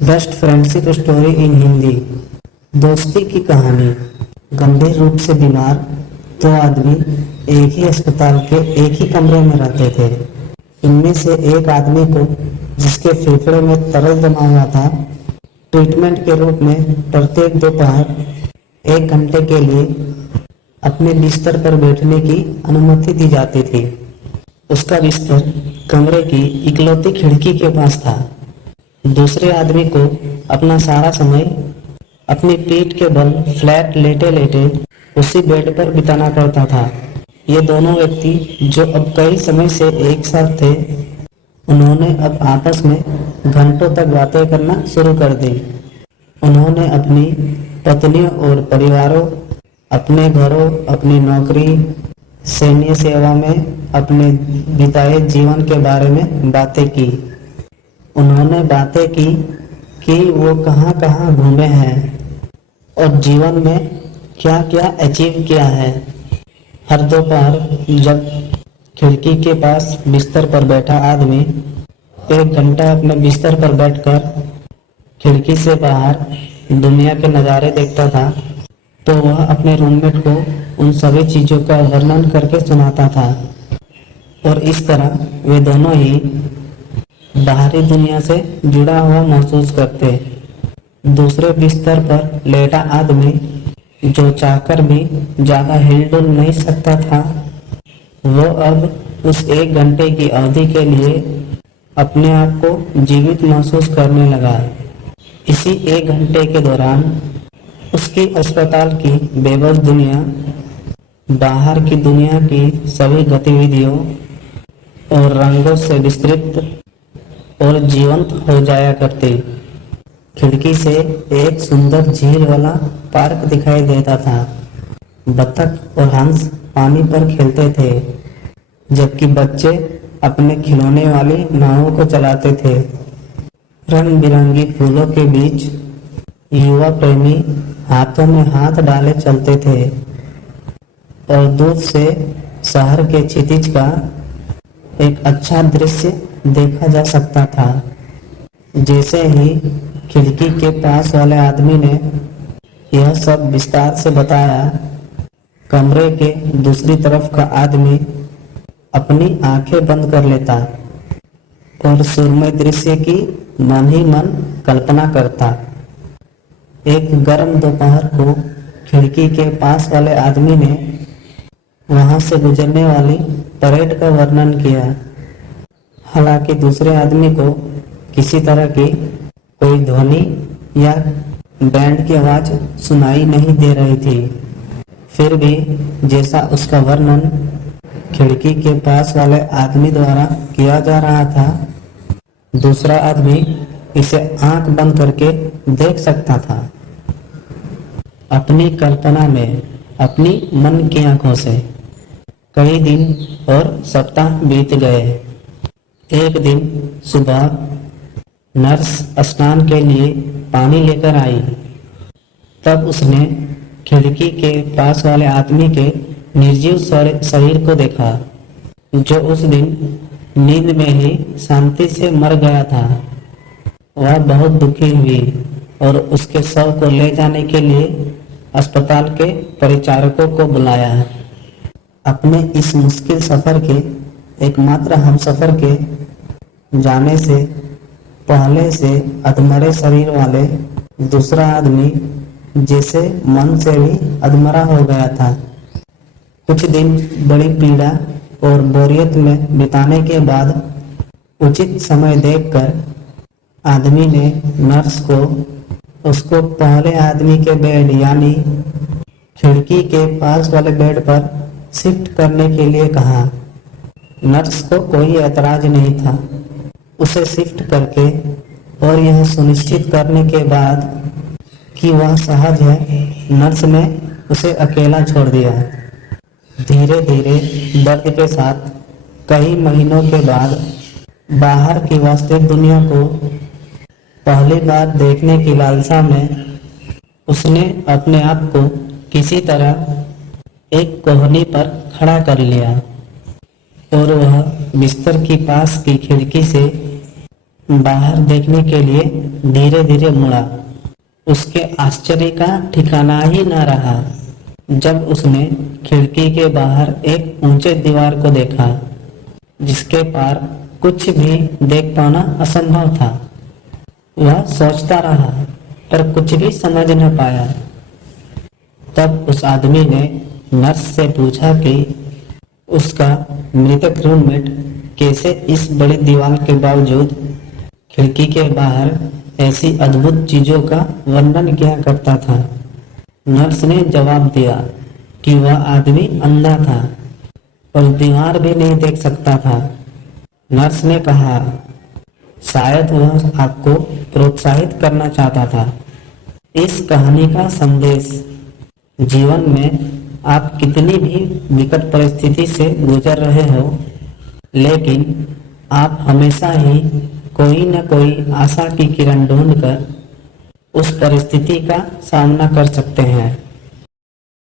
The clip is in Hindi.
Best friendship story in Hindi. दोस्ती की कहानी। गंभीर रूप से बीमार दो आदमी एक ही अस्पताल के एक ही कमरे में रहते थे। इनमें से एक आदमी को, जिसके फेफड़े में तरल जमा हुआ था, ट्रीटमेंट के रूप में प्रत्येक दोपहर 1 घंटे के लिए अपने बिस्तर पर बैठने की अनुमति दी जाती थी। उसका बिस्तर कमरे की इकलौती खिड़की के पास था। दूसरे आदमी को अपना सारा समय अपनी पीठ के बल फ्लैट लेटे लेटे उसी बेड पर बिताना पड़ता था। ये दोनों व्यक्ति, जो अब कई समय से एक साथ थे, उन्होंने अब आपस में घंटों तक बातें करना शुरू कर दी। उन्होंने अपनी पत्नियों और परिवारों, अपने घरों, अपनी नौकरी, सैन्य सेवा में अपने बिताए जीवन के बारे में बातें की। उन्होंने बातें की कि वो कहाँ कहाँ घूमे हैं और जीवन में क्या क्या अचीव किया है। हर दोपहर जब खिड़की के पास बिस्तर पर बैठा आदमी 1 घंटा अपने बिस्तर पर बैठकर खिड़की से बाहर दुनिया के नज़ारे देखता था, तो वह अपने रूममेट को उन सभी चीज़ों का वर्णन करके सुनाता था और इस तरह वे दोनों ही बाहरी दुनिया से जुड़ा हुआ महसूस करते। दूसरे बिस्तर पर लेटा आदमी, जो चाहकर भी ज़्यादा हिलडुल नहीं सकता था, वो अब उस 1 घंटे की अवधि के लिए अपने आप को जीवित महसूस करने लगा। इसी 1 घंटे के दौरान उसकी अस्पताल की बेबस दुनिया बाहर की दुनिया की सभी गतिविधियों और रंगों से विस्तृत और जीवंत हो जाया करती। खिड़की से एक सुंदर झील वाला पार्क दिखाई देता था। बत्तख और हंस पानी पर खेलते थे, जबकि बच्चे अपने खिलौने वाली नावों को चलाते थे। रंग बिरंगी फूलों के बीच युवा प्रेमी हाथों में हाथ डाले चलते थे और दूर से शहर के क्षितिज का एक अच्छा दृश्य देखा जा सकता था। जैसे ही खिड़की के पास वाले आदमी ने यह सब विस्तार से बताया, कमरे के दूसरी तरफ का आदमी अपनी आंखें बंद कर लेता और सुरमई दृश्य की मन ही मन कल्पना करता। एक गर्म दोपहर को खिड़की के पास वाले आदमी ने वहां से गुजरने वाली परेड का वर्णन किया। हालांकि दूसरे आदमी को किसी तरह की कोई ध्वनि या बैंड की आवाज सुनाई नहीं दे रही थी, फिर भी जैसा उसका वर्णन खिड़की के पास वाले आदमी द्वारा किया जा रहा था, दूसरा आदमी इसे आंख बंद करके देख सकता था। अपनी कल्पना में, अपनी मन की आंखों से कई दिन और सप्ताह बीत गए। एक दिन सुबह नर्स स्नान के लिए पानी लेकर आई। तब उसने खिड़की के पास वाले आदमी के निर्जीव शरीर को देखा, जो उस दिन नींद में ही शांति से मर गया था। वह बहुत दुखी हुई और उसके शव को ले जाने के लिए अस्पताल के परिचारकों को बुलाया। अपने इस मुश्किल सफर के एकमात्र हमसफर के जाने से पहले से अधमरे शरीर वाले दूसरा आदमी जैसे मन से भी अधमरा हो गया था। कुछ दिन बड़ी पीड़ा और बोरियत में बिताने के बाद उचित समय देखकर आदमी ने नर्स को उसको पहले आदमी के बेड यानी खिड़की के पास वाले बेड पर शिफ्ट करने के लिए कहा। नर्स को कोई ऐतराज नहीं था। उसे शिफ्ट करके और यह सुनिश्चित करने के बाद कि वह सहज है, नर्स ने उसे अकेला छोड़ दिया। धीरे धीरे दर्द के साथ कई महीनों के बाद बाहर की वास्तविक दुनिया को पहली बार देखने की लालसा में उसने अपने आप को किसी तरह एक कोहनी पर खड़ा कर लिया और वह बिस्तर की पास की खिड़की से बाहर देखने के लिए धीरे धीरे मुड़ा। उसके आश्चर्य का ठिकाना ही न रहा जब उसने खिड़की के बाहर एक ऊंचे दीवार को देखा जिसके पार कुछ भी देख पाना असंभव था। वह सोचता रहा पर कुछ भी समझ न पाया। तब उस आदमी ने नर्स से पूछा कि उसका मृतक रूममेट कैसे इस बड़ी दीवार के बावजूद खिड़की के बाहर ऐसी अद्भुत चीजों का वर्णन किया करता था। नर्स ने जवाब दिया कि वह आदमी अंधा था और दीवार भी नहीं देख सकता था। नर्स ने कहा, शायद वह आपको प्रोत्साहित करना चाहता था। इस कहानी का संदेश, जीवन में आप कितनी भी विकट परिस्थिति से गुजर रहे हो, लेकिन आप हमेशा ही कोई न कोई आशा की किरण ढूंढकर उस परिस्थिति का सामना कर सकते हैं।